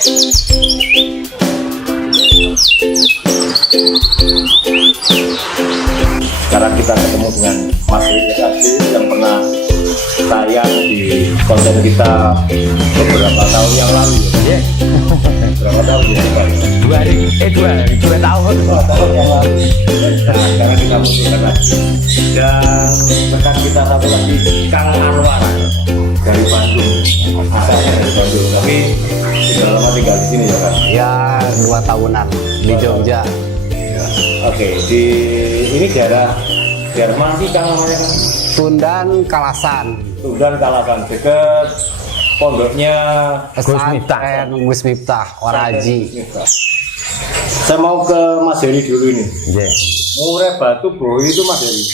Sekarang kita ketemu dengan Mas Riki Aziz yang pernah tayang di konten kita beberapa tahun yang lalu ya. Berapa tahun ya Pak? 2 tahun yang lalu. Nah, sekarang kita munculkan lagi. Dan rekan kita satu lagi, Kang Anwar dari Bandung. Asalnya dari Bandung, tapi sudah lama tinggal di sini ya Kang? ya 2 tahunan di Jogja. Oke, di ini daerah mana sih Kang namanya Kang? Tundan Kalasan, Tundan Kalasan, deket pondoknya pesantren Gus Miftah Waraji. Saya mau ke Mas Heri dulu ini. Yeah. Murai Batu Boy itu Mas Heri,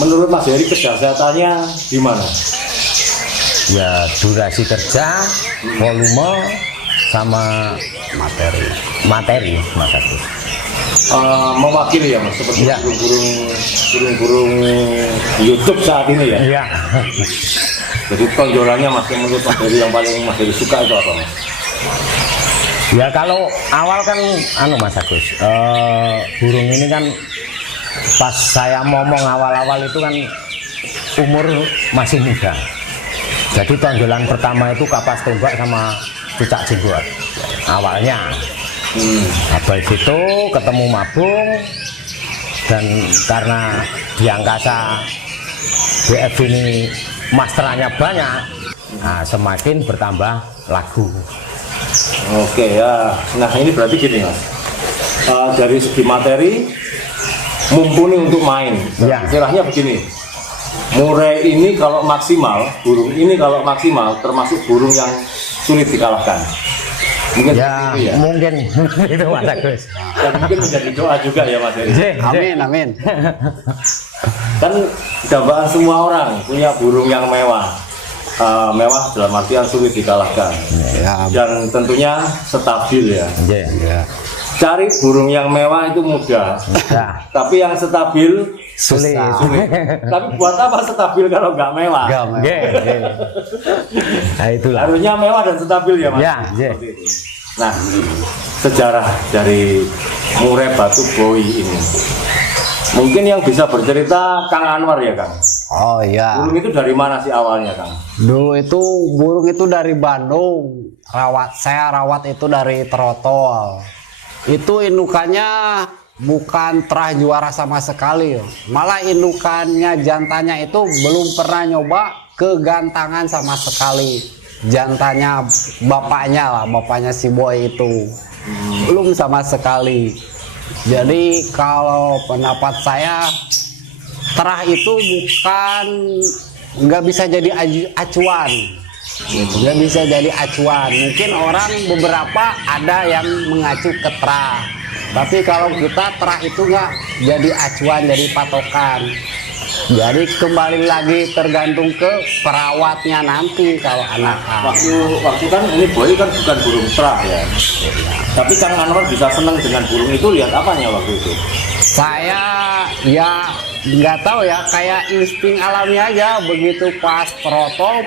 menurut Mas Heri kedahsyatannya di mana? Ya durasi kerja, volume, sama materi Mas Agus. Mewakili ya Mas, seperti Ya. burung-burung YouTube saat ini ya. Iya. Jadi tonjolannya Mas, yang menurut Mas Heri yang paling Mas Heri suka itu apa Mas? Ya kalau awal kan Mas Agus, burung ini kan pas saya ngomong awal-awal itu kan umur masih muda. Jadi tonjolan pertama itu kapas tembak sama cucak jenggot awalnya. Habis itu ketemu mabung, dan karena di angkasa BF ini masterannya banyak, nah, semakin bertambah lagu. Oke ya, nah ini berarti gini Mas, dari segi materi mumpuni untuk main. Ya. Istilahnya begini, murai ini kalau maksimal, burung ini kalau maksimal termasuk burung yang sulit dikalahkan. Mungkin Ya, seperti itu ya. mungkin itu Mas Agus. Dan mungkin menjadi doa juga ya Mas Heri. Amin, amin. Kan dambaan semua orang punya burung yang mewah. Mewah dalam artian sulit dikalahkan. Ya, Dan tentunya stabil ya. ya. Cari burung yang mewah itu mudah. Ya. Tapi yang stabil Sulit. sulit. Tapi buat apa stabil kalau nggak mewah? Nah itulah. Harusnya mewah dan stabil ya Mas. Ya, Seperti itu. Nah, sejarah dari Murai Batu Boy ini. Mungkin yang bisa bercerita Kang Anwar ya Kang. Oh iya. Burung itu dari mana sih awalnya Kang? Dulu itu burung itu dari Bandung. Saya rawat itu dari trotol. Itu indukannya bukan terah juara sama sekali. Malah indukannya jantannya itu belum pernah nyoba kegantangan sama sekali. Jantannya bapaknya si boy itu belum sama sekali. Jadi kalau pendapat saya, terah itu nggak bisa jadi acuan. Nggak bisa jadi acuan. Mungkin orang beberapa ada yang mengacu ke terah, tapi kalau kita terah itu nggak jadi acuan, jadi patokan. Jadi kembali lagi tergantung ke perawatnya nanti kalau anak. Waktu kan ini Boy kan bukan burung terah ya. Tapi Kang Anwar bisa senang dengan burung itu, lihat apanya waktu itu? Saya ya nggak tahu ya, kayak insting alami aja. Begitu pas trotol,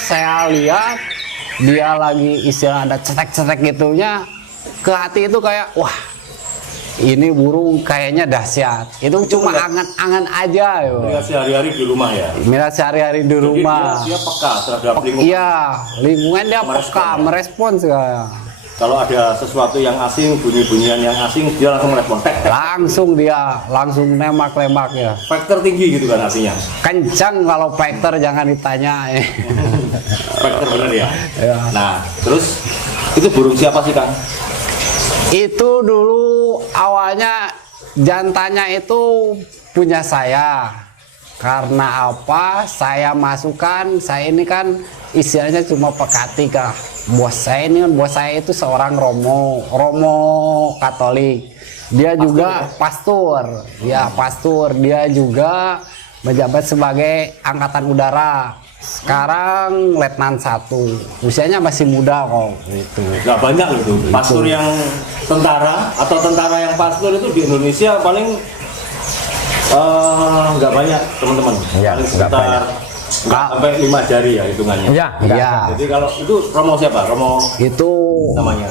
saya lihat dia lagi istilah ada cetek-cetek gitunya, ke hati itu kayak wah, ini burung kayaknya dahsyat. Itu cuma angan-angan aja ya. Dia sehari-hari di rumah ya. Minat sehari-hari di rumah. Dia peka terhadap lingkungan. Iya, lingkungan dia peka, merespons ya. Kalau ada sesuatu yang asing, bunyi-bunyian yang asing, dia langsung merespon. Langsung nembak ya. Faktor tinggi gitu kan artinya. Kencang kalau faktor jangan ditanya. Faktor bener ya. Ya. Nah, terus itu burung siapa sih Kang? Itu dulu awalnya jantannya itu punya saya. Karena apa? Saya masukkan, saya ini kan istilahnya cuma pekati kah. Bos saya itu seorang Romo Katolik. Dia juga pastor. Ya, pastor. Dia juga menjabat sebagai angkatan udara. Sekarang Letnan 1. Usianya masih muda kok gitu. Gak banyak gitu. Pastor yang tentara atau tentara yang pastor itu di Indonesia paling nggak banyak teman-teman. Ya, Paling nggak banyak. sampai 5 jari ya hitungannya. Ya, Iya. Jadi kalau itu Romo siapa? Romo Itu namanya.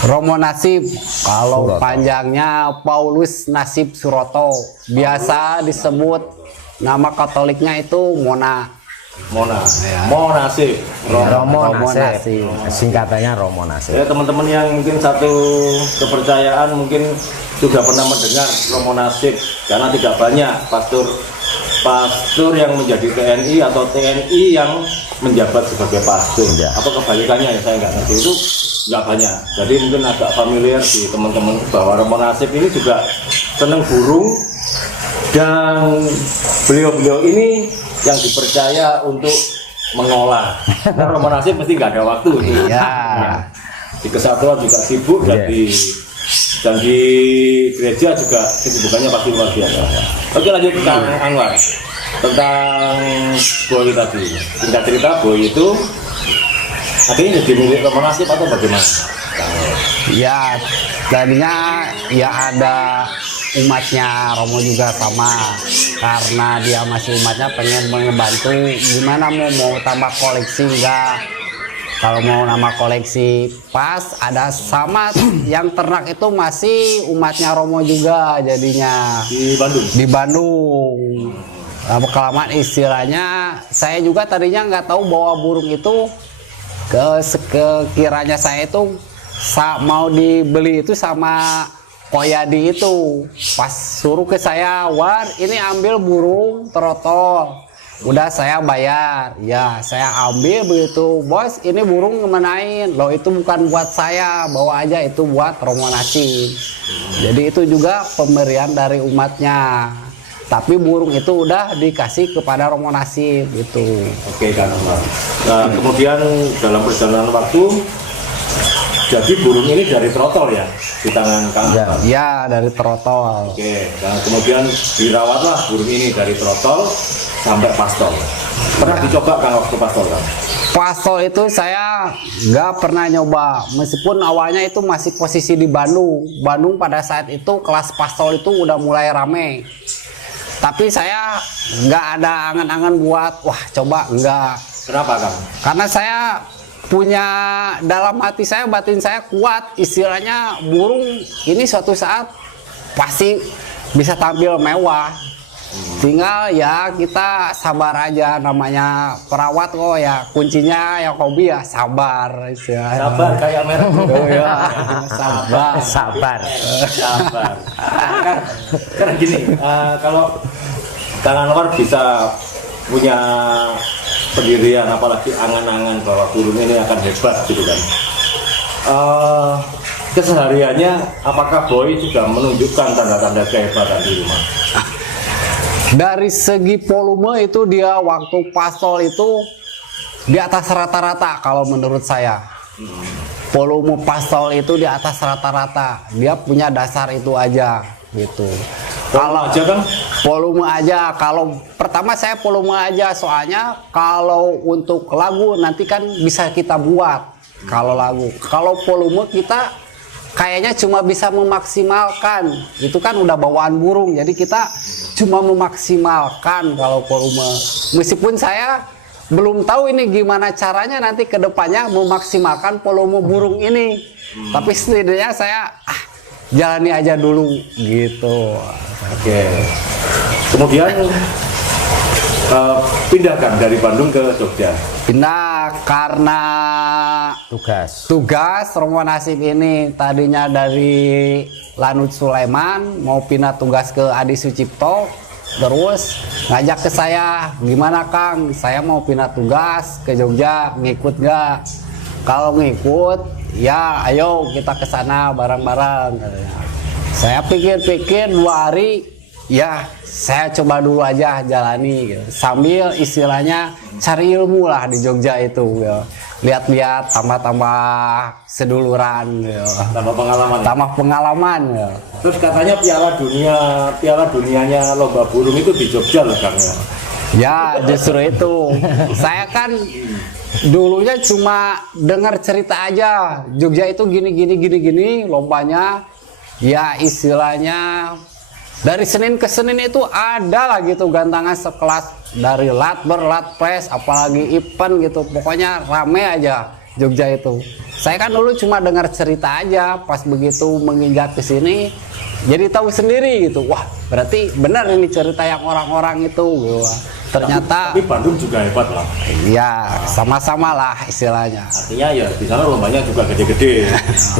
Romo Nasib, kalau Suroto. panjangnya Paulus Nasib Suroto. Biasa disebut nama Katoliknya itu Mona. Mona. Ya. Monasib. Romo Romo Nasib. Nasib. Singkatannya Romo Nasib. Ya teman-teman yang mungkin satu kepercayaan mungkin sudah pernah mendengar Romo Nasib, karena tidak banyak pastor yang menjadi TNI atau TNI yang menjabat sebagai pastor. Ya. Atau kebalikannya ya, saya nggak ngerti, itu nggak banyak. Jadi mungkin agak familiar di teman-teman bahwa Romo Nasib ini juga senang burung, dan beliau-beliau ini yang dipercaya untuk mengolah. Karena Romo Nasib mesti nggak ada waktu. Iya. Di kesatuan juga sibuk, dan di gereja juga kesibukannya pasti luar biasa. Oke, lanjut ke Kang Anwar tentang Boy tadi. Singkat cerita, Boy itu akhirnya jadi milik Romo Nasib atau bagaimana? Ya, tadinya ya ada umatnya Romo juga sama, karena dia masih umatnya pengen ngebantu gimana mau tambah koleksi enggak. Kalau mau nama koleksi pas ada sama yang ternak itu masih umatnya Romo juga jadinya Di Bandung. di Bandung. Kelamaan istilahnya saya juga tadinya nggak tahu bahwa burung itu sekiranya saya itu mau dibeli itu sama Koyadi itu, pas suruh ke saya, War ini ambil burung trotol. Udah saya bayar, ya saya ambil begitu, bos ini burung ngemenain, loh itu bukan buat saya, bawa aja itu buat Romo Nasib. Jadi itu juga pemberian dari umatnya, tapi burung itu udah dikasih kepada Romo Nasib gitu. Oke, Kang Anwar. Nah, kemudian dalam perjalanan waktu, jadi burung ini dari trotol ya di tangan Kang Anwar. Ya dari trotol. Oke, dan kemudian dirawatlah burung ini dari trotol sampai pastol. Pernah dicoba Kang waktu pastol Kang? Pastol itu saya nggak pernah nyoba, meskipun awalnya itu masih posisi di Bandung. Bandung pada saat itu kelas pastol itu udah mulai rame. Tapi saya nggak ada angan-angan buat, wah coba enggak. Kenapa Kang? Karena saya punya dalam hati saya, batin saya kuat, istilahnya burung ini suatu saat pasti bisa tampil mewah. Tinggal ya kita sabar aja, namanya perawat kok ya, kuncinya ya hobi ya sabar istilahnya. Sabar kayak merek. Oh ya, sabar. Sabar. Sabar. Karena gini, kalau Kang Anwar bisa punya pendirian, apalagi angan-angan bahwa burung ini akan hebat gitu kan. Kesehariannya apakah Boy sudah menunjukkan tanda-tanda kehebatan di rumah? Dari segi volume itu dia waktu pastol itu di atas rata-rata kalau menurut saya. Volume pastol itu di atas rata-rata. Dia punya dasar itu aja gitu. Kalau aja kan? Volume aja. Kalau pertama saya volume aja, soalnya kalau untuk lagu nanti kan bisa kita buat. Kalau lagu, kalau volume kita kayaknya cuma bisa memaksimalkan. Itu kan udah bawaan burung, jadi kita cuma memaksimalkan kalau volume. Meskipun saya belum tahu ini gimana caranya nanti ke depannya memaksimalkan volume burung ini. Tapi setidaknya saya jalani aja dulu gitu. Oke. Kemudian pindahkan dari Bandung ke Jogja. Pindah karena tugas Romo Nasib ini tadinya dari Lanut Sulaiman mau pindah tugas ke Adi Sucipto, terus ngajak ke saya, gimana Kang, saya mau pindah tugas ke Jogja, ngikut nggak? Kalau ngikut ya ayo kita ke sana bareng-bareng. Saya pikir-pikir 2 hari, ya saya coba dulu aja jalani gitu. Sambil istilahnya cari ilmu lah di Jogja itu gitu. Lihat-lihat, tambah-tambah seduluran gitu. Tambah pengalaman gitu. Terus katanya piala dunianya lomba burung itu di Jogja loh Kang. Ya justru itu. Saya kan dulunya cuma dengar cerita aja, Jogja itu gini lombanya. Ya istilahnya dari Senin ke Senin itu ada lah gitu gantangan sekelas dari latber, latpres, apalagi event gitu. Pokoknya rame aja Jogja itu. Saya kan dulu cuma dengar cerita aja, pas begitu menginjak ke sini jadi tahu sendiri gitu. Wah, berarti benar ini cerita yang orang-orang itu. Wah, ternyata Tapi Bandung juga hebat lah. ya sama-sama lah istilahnya. Artinya ya di sana lombanya juga gede-gede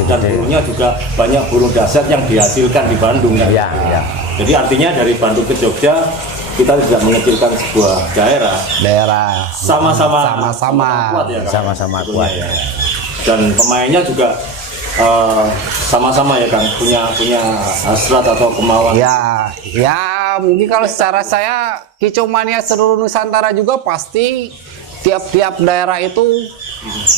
dan burungnya juga banyak burung dahsyat yang dihasilkan di Bandung kan. Iya, iya. Jadi artinya dari Bandung ke Jogja kita tidak mengecilkan sebuah daerah, sama-sama kuat ya kan? Sama-sama kuat. Ya. Dan pemainnya juga sama-sama ya kan, punya hasrat atau kemauan. Ya mungkin kalau secara saya Kicau Mania seluruh Nusantara juga pasti tiap-tiap daerah itu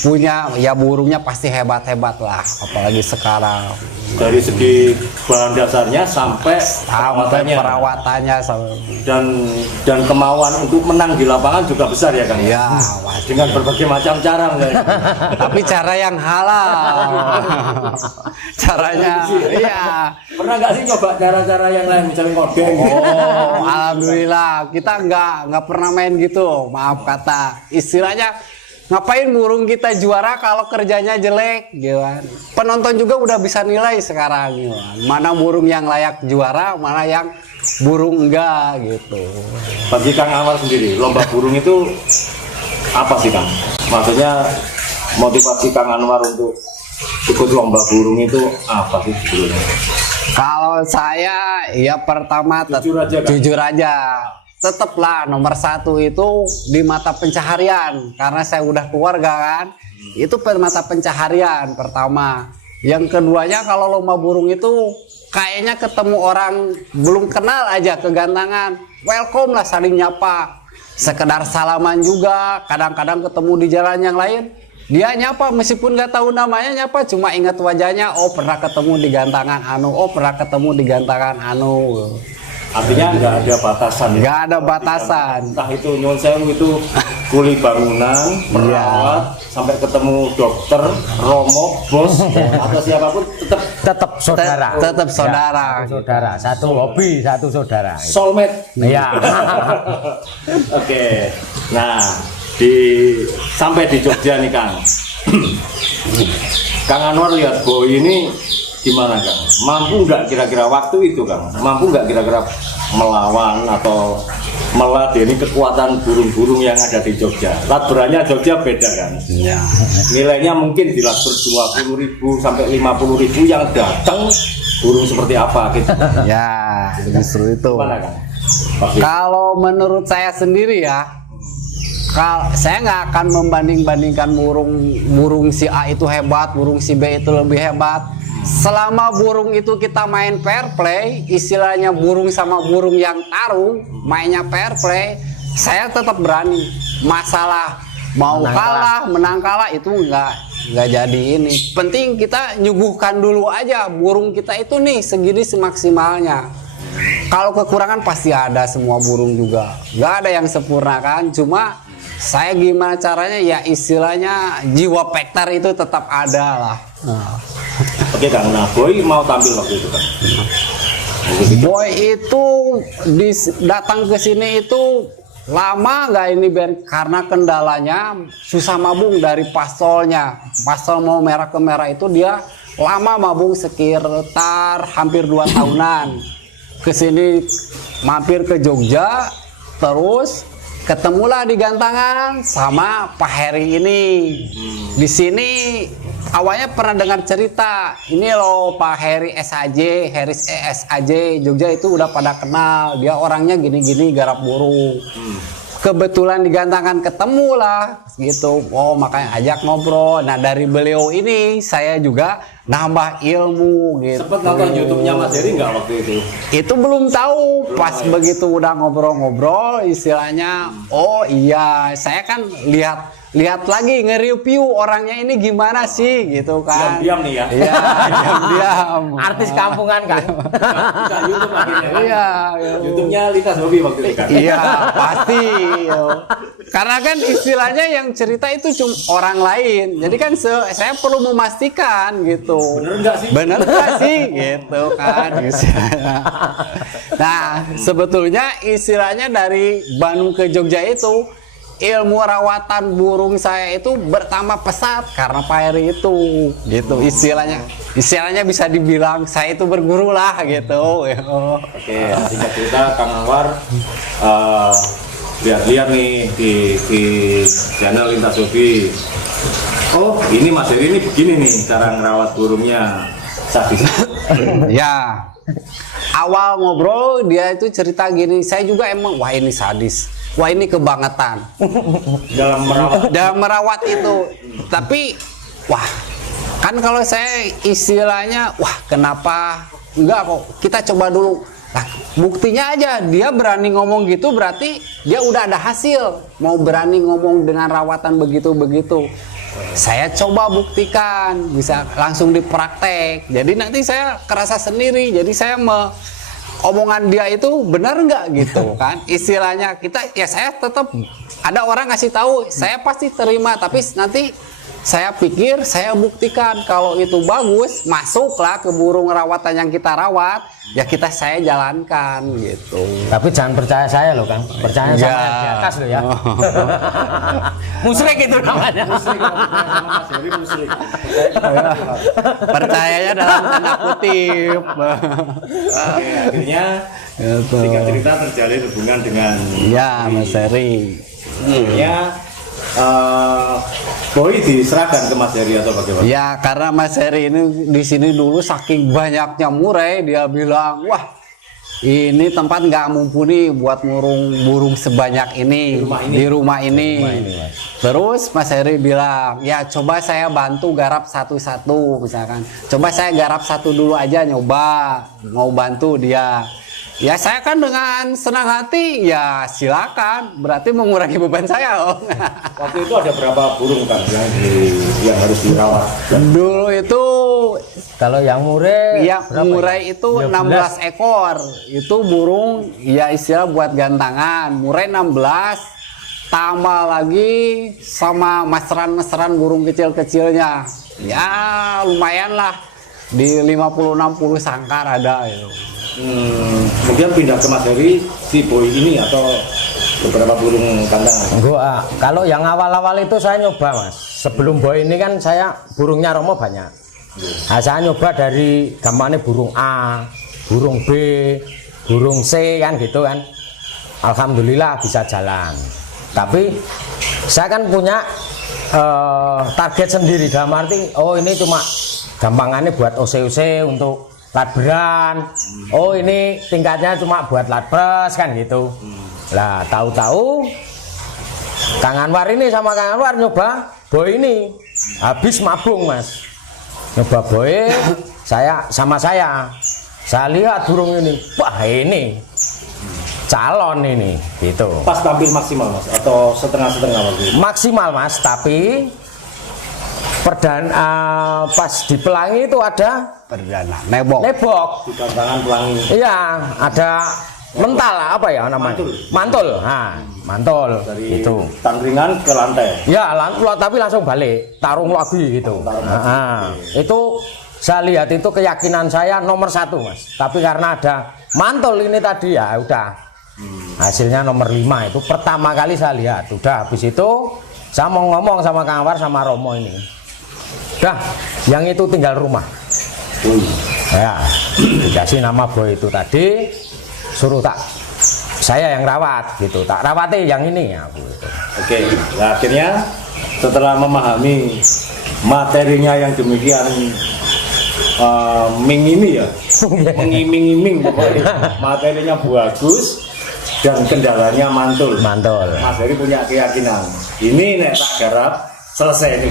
punya ya burungnya pasti hebat-hebat lah, apalagi sekarang Dari segi bahan dasarnya sampai perawatannya dan kemauan untuk menang di lapangan juga besar ya kan? ya Dengan berbagai macam cara enggak? tapi cara yang halal caranya iya. Pernah nggak sih coba cara-cara yang lain misalnya ngodeng? Oh, alhamdulillah kita nggak pernah main gitu, maaf kata istilahnya. Ngapain burung kita juara kalau kerjanya jelek gitu kan. Penonton juga udah bisa nilai sekarang gitu kan. Mana burung yang layak juara, mana yang burung enggak gitu. Bagi Kang Anwar sendiri, lomba burung itu apa sih Kang? Maksudnya motivasi Kang Anwar untuk ikut lomba burung itu apa sih sebetulnya? Kalau saya ya pertama jujur aja. Tetaplah nomor satu itu di mata pencaharian karena saya udah keluarga kan, itu mata pencaharian pertama. Yang keduanya kalau lomba burung itu kayaknya ketemu orang belum kenal aja kegantangan, welcome lah, saling nyapa, sekedar salaman juga. Kadang-kadang ketemu di jalan yang lain dia nyapa meskipun nggak tahu namanya, nyapa cuma ingat wajahnya, oh pernah ketemu di gantangan anu, oh pernah ketemu di gantangan anu. Artinya nggak ada batasan. Nggak ada batasan. Entah itu nyuwun sewu itu kuli bangunan, perawat, sampai ketemu dokter, romo, bos, atau siapapun Tetap saudara. Tetap saudara. Ya, saudara. Satu hobi, satu saudara. soulmate. Iya. Oke. Nah, sampai di Jogja nih Kang. Kang Anwar lihat Boy ini gimana Kang? Mampu nggak kira-kira waktu itu Kang? Mampu nggak kira-kira melawan atau meladeni kekuatan burung-burung yang ada di Jogja? Latberannya Jogja beda kan? Iya. Nilainya mungkin di latber 20.000 sampai 50.000 yang datang burung seperti apa gitu? Ya, justru itu. Gimana Kang? Kalau menurut saya sendiri ya, saya nggak akan membanding-bandingkan burung si A itu hebat, burung si B itu lebih hebat. Selama burung itu kita main fair play, istilahnya burung sama burung yang tarung, mainnya fair play, saya tetap berani. Masalah mau kalah, menang kalah itu nggak jadi ini. Penting kita nyuguhkan dulu aja burung kita itu nih segini semaksimalnya. Kalau kekurangan pasti ada, semua burung juga. Nggak ada yang sempurna kan, cuma saya gimana caranya ya istilahnya jiwa pektar itu tetap ada lah. Oke Kang, nah Boy mau tampil waktu itu Kang? Boy itu datang ke sini itu lama nggak ini karena kendalanya susah mabung dari pasolnya. Pasol mau merah ke merah itu dia lama mabung sekitar hampir 2 tahunan. Kesini mampir ke Jogja, terus ketemulah di Gantangan sama Pak Heri ini. Di sini awalnya pernah dengar cerita, ini loh Pak Heri SAJ, Heris SAJ Jogja itu udah pada kenal, dia orangnya gini-gini garap burung. Kebetulan di Gantangan ketemu lah gitu, oh makanya ajak ngobrol. Nah dari beliau ini saya juga nambah ilmu gitu. Sempet nonton YouTube-nya Mas Heri nggak waktu itu? Itu belum tahu, pas begitu udah ngobrol-ngobrol istilahnya, oh iya saya kan lihat lihat lagi nge-review orangnya ini gimana sih gitu kan. Diam-diam nih ya. Iya, diam-diam. Artis kampungan kan. Buka YouTube akhirnya kan. Iya. YouTube-nya Lintas Hobi waktu itu kan. Iya, pasti. Yo. Karena kan istilahnya yang cerita itu cuma orang lain. Jadi kan saya perlu memastikan gitu. Bener nggak sih? Bener nggak sih? Gitu kan. Istilahnya. Nah, sebetulnya istilahnya dari Bandung ke Jogja itu ilmu rawatan burung saya itu bertambah pesat karena Pak Heri itu gitu istilahnya bisa dibilang saya itu berguru lah gitu. Oke, singkat cerita Kang Anwar lihat-lihat nih di channel Lintas Hobi. Oh, ini Mas Heri ini begini nih cara ngerawat burungnya. Sadis. Ya, awal ngobrol dia itu cerita gini, saya juga emang wah ini sadis, wah ini kebangetan dalam merawat itu. Tapi wah kan kalau saya istilahnya wah kenapa enggak kok kita coba dulu. Nah, buktinya aja dia berani ngomong gitu berarti dia udah ada hasil. Mau berani ngomong dengan rawatan begitu-begitu. Saya coba buktikan, bisa langsung dipraktek. Jadi nanti saya kerasa sendiri. Jadi saya omongan dia itu benar nggak gitu kan? Istilahnya kita ya saya tetap ada orang ngasih tahu, saya pasti terima. Tapi nanti saya pikir saya buktikan kalau itu bagus, masuklah ke burung rawatan yang kita rawat. Ya saya jalankan gitu. Tapi jangan percaya saya loh Kang, percaya sama yang di atas loh ya. Musrik itu namanya. Percayanya dalam tanda kutip. Oke, akhirnya singkat cerita terjalin hubungan dengan ya Mas Heri. akhirnya Boy diserahkan ke Mas Heri atau bagaimana? Ya karena Mas Heri ini di sini dulu saking banyaknya murai dia bilang wah ini tempat nggak mumpuni buat ngurung burung sebanyak ini di rumah ini. Terus Mas Heri bilang ya coba saya bantu garap satu-satu misalkan. Coba saya garap satu dulu aja nyoba mau bantu dia. Ya saya kan dengan senang hati ya silakan, berarti mengurangi beban saya Om. Waktu itu ada berapa burung kan yang harus dirawat? Dulu itu Kalau yang murai ya murai itu 16 ekor. Itu burung ya istilah buat gantangan. Murai 16 tambah lagi sama mesran-mesran burung kecil-kecilnya. Ya lumayan lah di 50-60 sangkar ada itu. Kemudian pindah ke Mas Heri si Boy ini atau beberapa burung gantangan? Gua kalau yang awal-awal itu saya nyoba Mas. Sebelum Boy ini kan saya burungnya Romo banyak. Nah, saya nyoba dari gambarnya burung A, burung B, burung C kan gitu kan. Alhamdulillah bisa jalan. Tapi saya kan punya target sendiri dalam arti oh ini cuma gampangannya buat OC-OC untuk ladberan. Oh ini tingkatnya cuma buat ladbres kan gitu. Lah tahu-tahu Kang Anwar ini sama Kang Anwar nyoba Boy ini habis mabung Mas. Nyoba Boy saya lihat burung ini wah ini calon ini gitu. Pas tampil maksimal Mas atau setengah-setengah waktu itu? Maksimal Mas, tapi pas di pelangi itu ada Perdana nebok. Di gantangan pelangi. Iya, ada mental apa ya namanya? Mantul. Nah, mantul Dari itu. tangkringan ke lantai. Ya, tapi langsung balik, tarung lagi gitu. Itu saya lihat itu keyakinan saya nomor 1 Mas. Tapi karena ada mantul ini tadi ya udah. Hasilnya nomor 5 itu pertama kali saya lihat. Udah habis itu saya mau ngomong sama Kang Anwar sama Romo ini. Dah, yang itu tinggal rumah. Ya, dikasih nama Boy itu tadi, suruh saya yang rawat gitu, tak rawati yang ini ya. Gitu. Oke, nah akhirnya setelah memahami materinya yang demikian mengiming materinya bagus dan kendalanya mantul. Mas Heri punya keyakinan ini nek tak garap selesai ini.